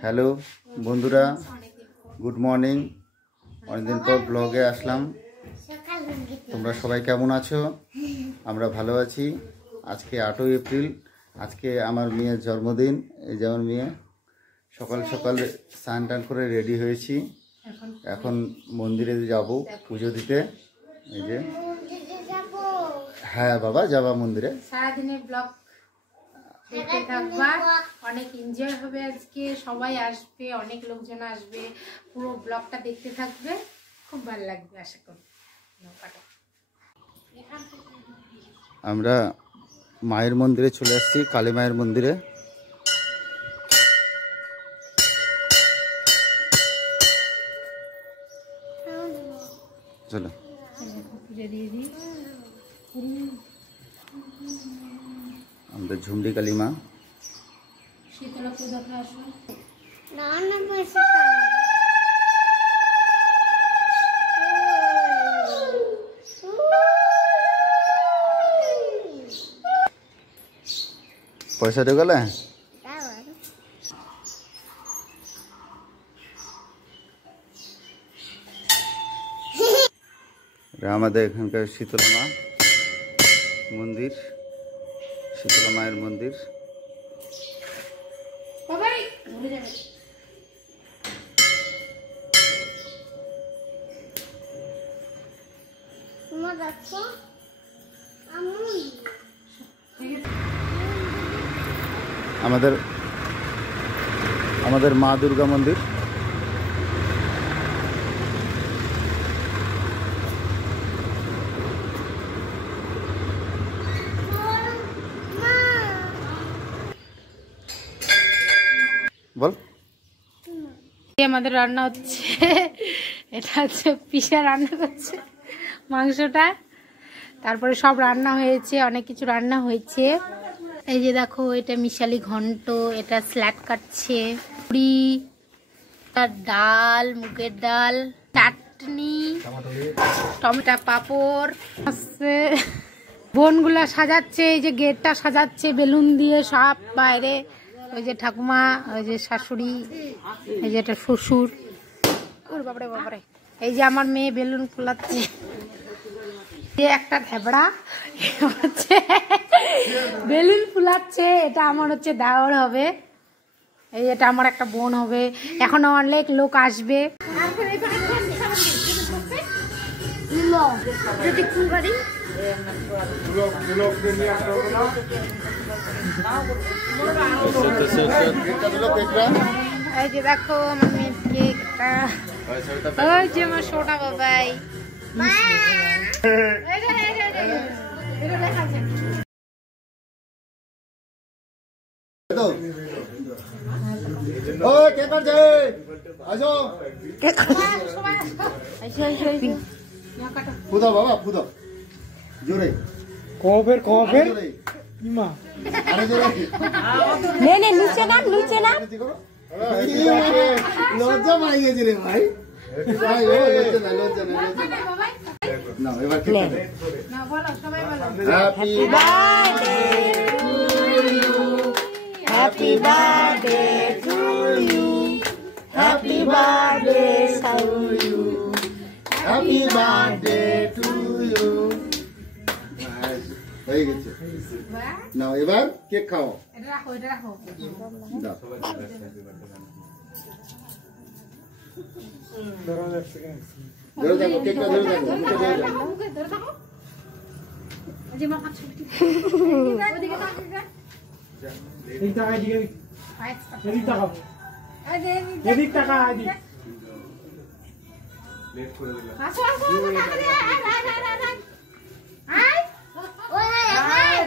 Hello বন্ধুরা, good morning. অনেকদিন পর ব্লগে আসলাম। তোমরা সবাই কেমন আছো? আমরা ভালো আছি। আজকে 8ই এপ্রিল, আজকে আমার মেয়ের জন্মদিন। এই যে আমার মেয়ে, সকাল সকাল স্নান টান করে রেডি হয়েছি। এখন মন্দিরে যাব পুজো দিতে। এই যে হ্যাঁ বাবা, যাবা মন্দিরে। সারাদিনের ব্লগ দেখতে থাকবা, অনেক এনজয় হবে। আজকে সবাই আসবে, অনেক লোকজন আসবে, পুরো ব্লগটা দেখতে থাকবে, খুব ভালো লাগবে আশা করি। আমরা মায়ের মন্দিরে চলে আসছি, কালী মায়ের মন্দিরে। চলো পুজো দিয়ে দিই। আমাদের ঝুমরি কালী মা। শীতলা পূজা আসো। পয়সা ঢোকালে আমাদের এখানকার শীতলা মা মন্দির, শীতলা মায়ের মন্দির। আমাদের মা দুর্গা মন্দির। বল, আমাদের রান্না হচ্ছে, এটা হচ্ছে পিসা রান্না করছে মাংসটা। তারপরে সব রান্না হয়েছে, অনেক কিছু রান্না হয়েছে। এই যে দেখো, এটা মিশালি ঘন্ট, এটা স্ল্যাট কাটছে, পুরি, ডাল, মুগের ডাল, চাটনি, টমেটো, পাঁপড় আছে। বোনগুলা সাজাচ্ছে, এই যে গেটটা সাজাচ্ছে বেলুন দিয়ে সব বাইরে। ওই যে ঠাকুমা, ওই যে শাশুড়ি, এই যে এটা শ্বশুর। ওরে বাবারে বাবারে, এই যে আমার মেয়ে বেলুন ফোলাচ্ছে। একটা ধেবড়া হচ্ছে বেলুন ফুলাচ্ছে, এটা আমার হচ্ছে দেওর হবে। এই এটা আমার একটা বোন হবে। এখনো অনেক লোক আসবে। এই যে দেখো আমার মেয়ের কেকটা, ওই যে আমার ছোটা বাবাই। বাবা ফুদো জোরে নিচে নাম, নিচে নাম। লজ্জা পাই গেছে রে ভাই। Happy birthday to you. Happy birthday to you. Happy birthday to you. হয়ে গেছে। নাও এবার কেক খাও। এটা রাখো, এটা রাখো। ধরে থাকো, কেকটা ধরে থাকো, মুখে ধরে থাকো। মুখে ধরে থাকো। এই যে মা কাছে ওদিকে তাকা। এদিকে তাকা, এদিকে তাকা। এদিকে তাকা, এদিকে। লেট করে দিলাম। আসো আসো, তাকা দে। আয়। ওই আয়।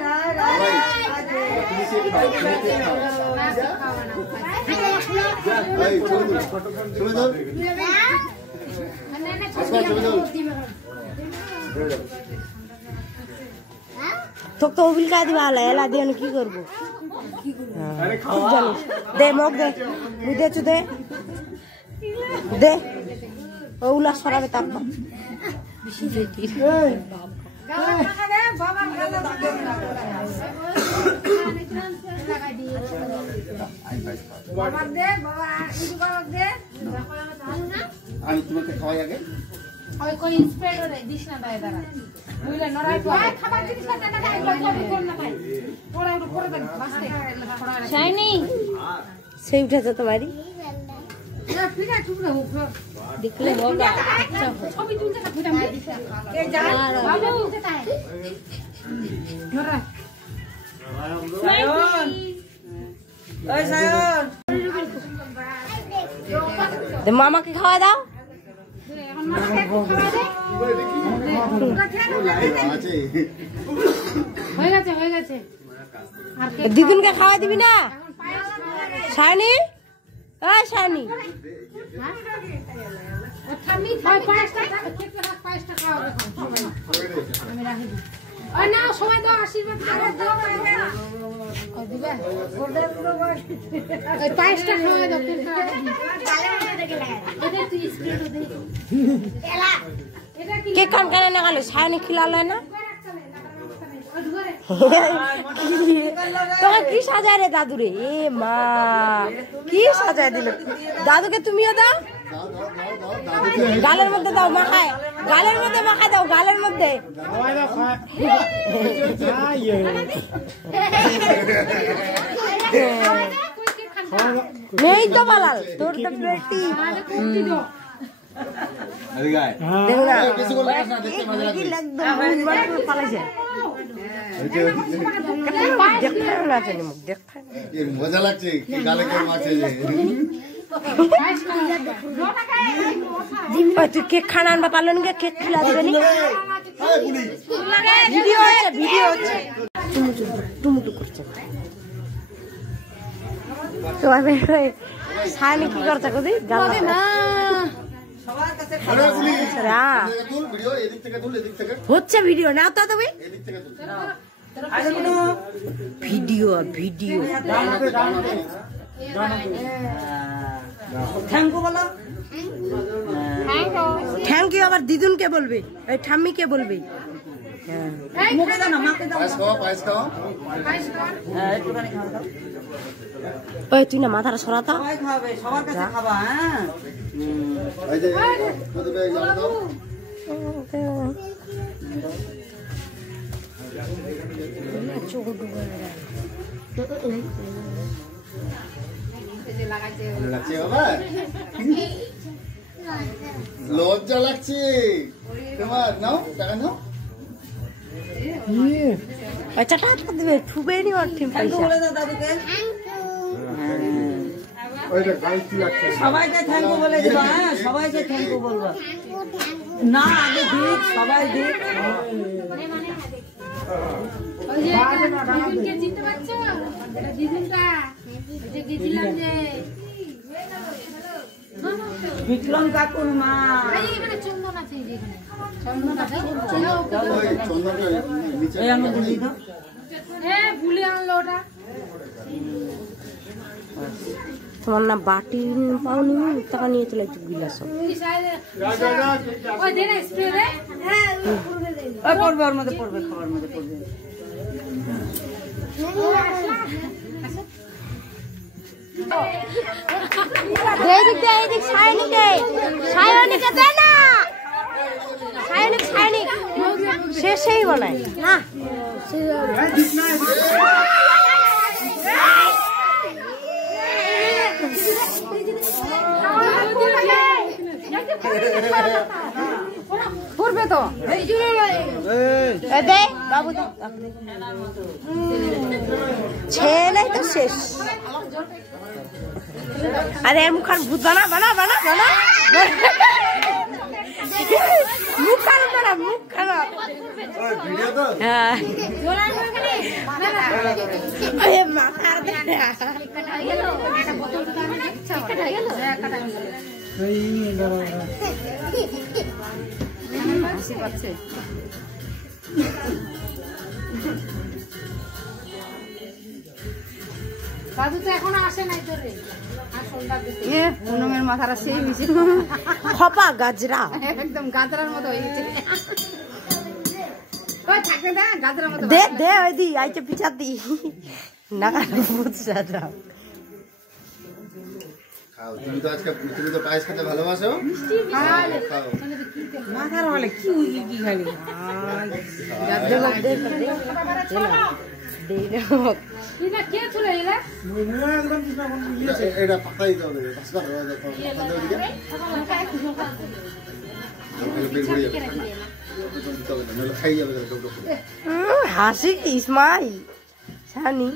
তোকে তো অবিল কা দিবা এলা দিয়ে কি করবো? জানিস দে, মগ দে, বুঝে দে দে, ওগুলা সরাবে তারপর। আমি তোমাকে খাওয়াই আগে। সেই উঠেছে তো বাড়ি দেখলে মামাকে খাওয়া দাও। দিদুনকে খাওয়া দিবি না? শাইনি, শাইনি সবাই তো আশীর্বাদ পায়েসটা খাওয়া দাও। কেক কান কানে না গেল শাইনি খিলালো না। তোমার কি সাজায় রে দাদুরে? এ মা কি সাজায় দিল দাদুকে। তুমিও দাও, গালের মধ্যে দাও, মাখায় গালের মধ্যে মাখায় দাও, গালের মধ্যে। নেই তো পালাল তোর তো বেটি। মজা লাগছে গালে তুই কেক খানা আনবা পারলো না? কেক খিলা দেবে ভিডিও হচ্ছে, ভিডিও হচ্ছে। টুমুটু করছে তোমার সায়নি কি করছে? কদি না হচ্ছে ভিডিও না তো তুমি ভিডিও ভিডিও। থ্যাংক ইউ আবার দিদুনকে বলবে, ওই ঠাম্মিকে বলবে। ওই তুই না মাথাটা সরাতা লজ্জা লাগছে তোমার। নাও টাকা নাও। চাটা দেবে ঠুবে নি ওর ঠিক পয়সা। সবাইকে থ্যাংক ইউ বলে দিবা। হ্যাঁ সবাইকে থ্যাংক ইউ বলবা না, আগে দিক সবাই দিক। বিক্রম কাকুর মা ভুলে আনলো ওটা। তোমার না বাটি পাওনি টাকা নিয়ে চলে একটু গিলাস পড়বে, ওর মধ্যে পড়বে, খাবার মধ্যে পড়বে। শেষেই বলায় না পড়বে তো দে বাবু ছেলে তো শেষ। আরে মুখান ভূত বানা বানা বানা বানা মুখ খারাপ বানা, মুখ খারাপ। হ্যাঁ মাথা দাদু তো এখনো আসে নাই তোরে। পুনমের মাথাটা সেই মিশে খপা গাজরা একদম গাজরার মতো হয়ে গেছে। দে দে ওই দি আইতে পিছা দি নাকানো ভূত সাজাও। খাও, তুমি তো পায়েস খেতে ভালোবাসো, খাও। মাথার হলে কি উইকি কি খালি এটা পাতাই যাবে, খাই যাবে। হাসি কি ইসমাইল সানি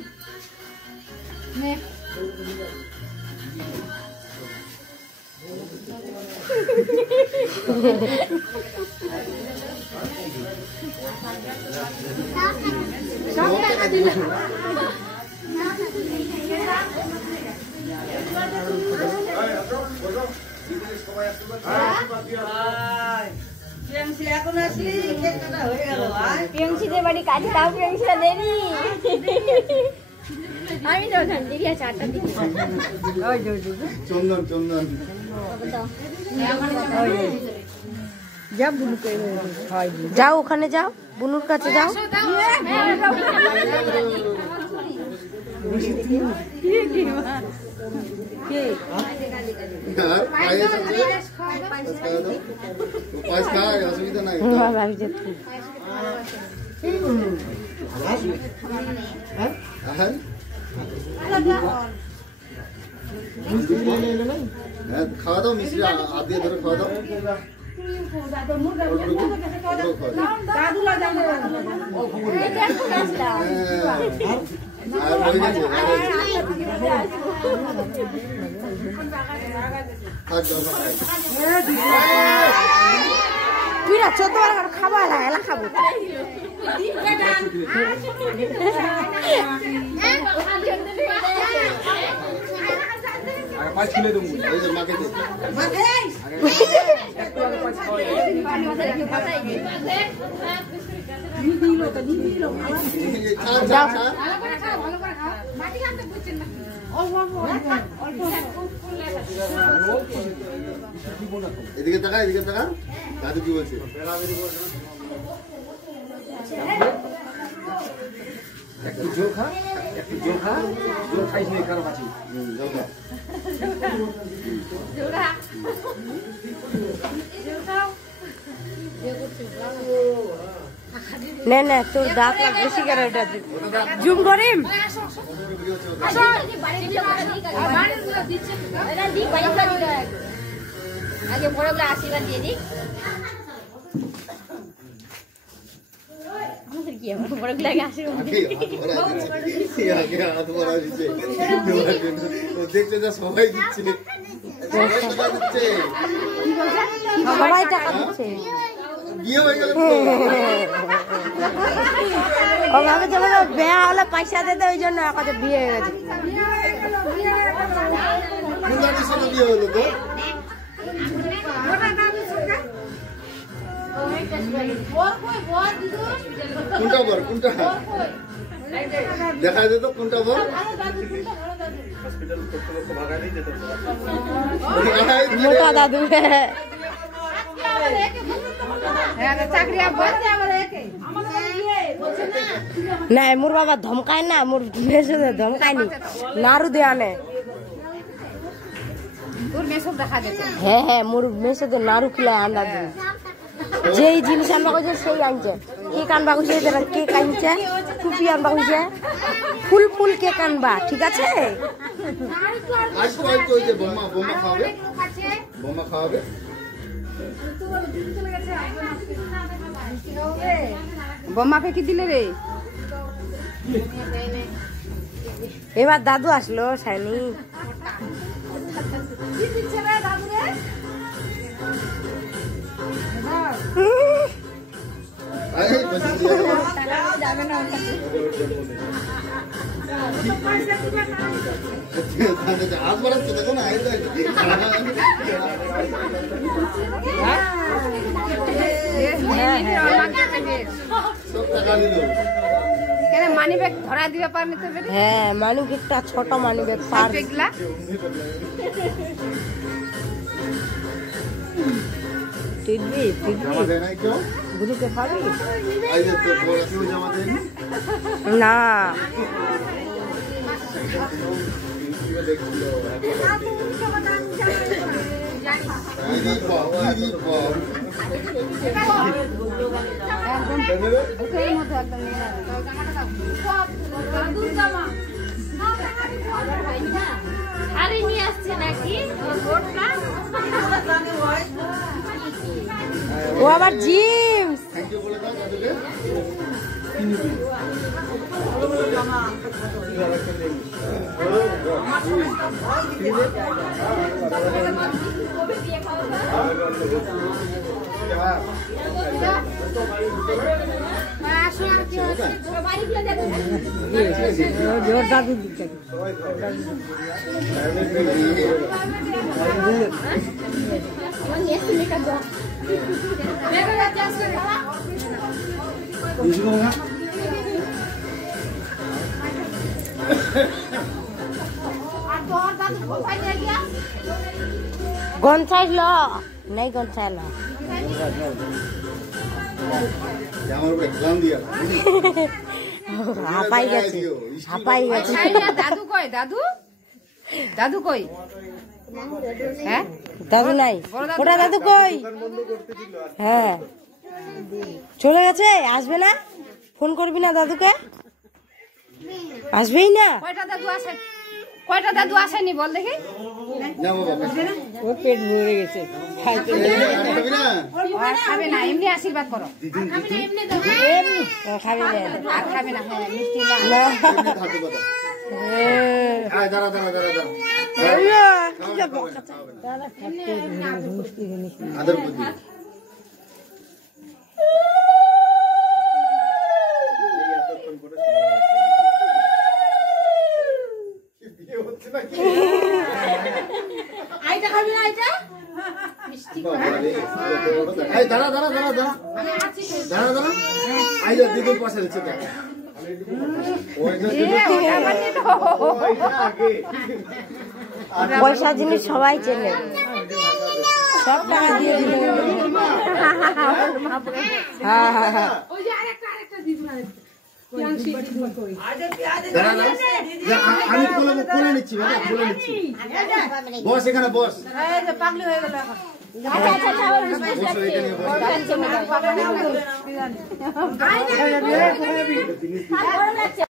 এখন আসলি হয়ে গেল। প্রিয়ংশীদের বাড়ি কাছে, তাও প্রিয়ংশীরা দেরি। আমি তো ওখান দেরি আছে 8টার দিকে। চন্দন চন্দন যাও, ওখানে যাও, বুনুর কাছে যাও। পায়েস খায়, অসুবিধা নাই। হ্যাঁ, খাওয়া দাও, মিশ্রি হাত দিয়ে ধরে খাওয়া দাও। তুই না 14 বার খাবো, এলা খাবো। এদিকে তাকা, এদিকে তাকা, দাদু কি বলছে? একটু জোর খা, একটু জোর খা, জোর খাইস নি কারো কাছে। না না, তোর দাঁত বেশি করে ওটা জুম করিম। আগে বড়গুলো আশীর্বাদ দিয়ে দিই। কি আমার বড়গুলো আগে আশীর্বাদ দেখছে যা সবাই দিচ্ছে, সবাই টাকা দিচ্ছে। বিয়ে হয়ে গেল। ও ভাবে যেমন বিয়ে হলে পয়সা দিতে, ওই জন্য এখন বিয়ে হয়ে গেছে। বিয়ে হলো তো কোনটা বর, কোনটা দেখা যেত, কোনটা বর? মোটা দাদু না, মোর বাবা ধমকায় না, মোর মেসে ধমকায় নি, নাড়ু দেয়া নে। হ্যাঁ হ্যাঁ, মোর মেসে নাড়ু খিলায় আন্ডা দিন। যেই জিনিস আনবা কইছে সেই আনছে। কেক আনবা কইছে, কেক আনছে, টুপি আনবা কইছে, ফুল ফুল কেক আনবা, ঠিক আছে? বোমা বোমা খাওয়াবে, বোমা খাওয়াবে। বোমাকে কি দিলে রে? এবার দাদু আসলো সাইনি। হাত বাড়াচ্ছে, দেখো না, সব টাকা নিল। মানি ব্যাগ ধরা দিবে পারলে তো। হ্যাঁ, মানি ব্যাগটা ছোট মানি ব্যাগ পার ব্যাগলা টিডবি জামা দেয় নাই কেউ? গুরুকে পাবি এই যে তোর বড় কেউ জামা দেয়নি? না, শাড়ি নিয়ে আসছে নাকি ও আবার জিন্স। গনছাইল নাই গনছাইল হাঁপাই গেছে হাঁপাই গেছে। দাদু কই? দাদু দাদু কই? হ্যাঁ দাদু নাই, ওটা দাদু কই? হ্যাঁ চলে গেছে, আসবে না? ফোন করবি না দাদুকে? আসবেই না। কয়টা দাদু আসে? কয়টা দাদু আসেনি বল দেখি? ও পেট ভরে গেছে, আর খাবে না, এমনি আশীর্বাদ করো। ও খাবি না, আর খাবে না। হ্যাঁ মিষ্টি না। আইটা খাবি না? আইটা মিষ্টি দাঁড়া দাঁড়া দাঁড়া দাঁড়া দাঁড়া দাঁড়া আই যা দিদির পাশে রয়েছে দেখ পয়সা জিনিস সবাই চেনে, সব টাকা দিয়ে দিল। হ্যাঁ হ্যাঁ হ্যাঁ আমি কোলে নিচ্ছি বাবা, কোলে নিচ্ছি। বস এখানে বস, পাগলি হয়ে গেল এখন। বস এখানে বস। ভালো লাগছে।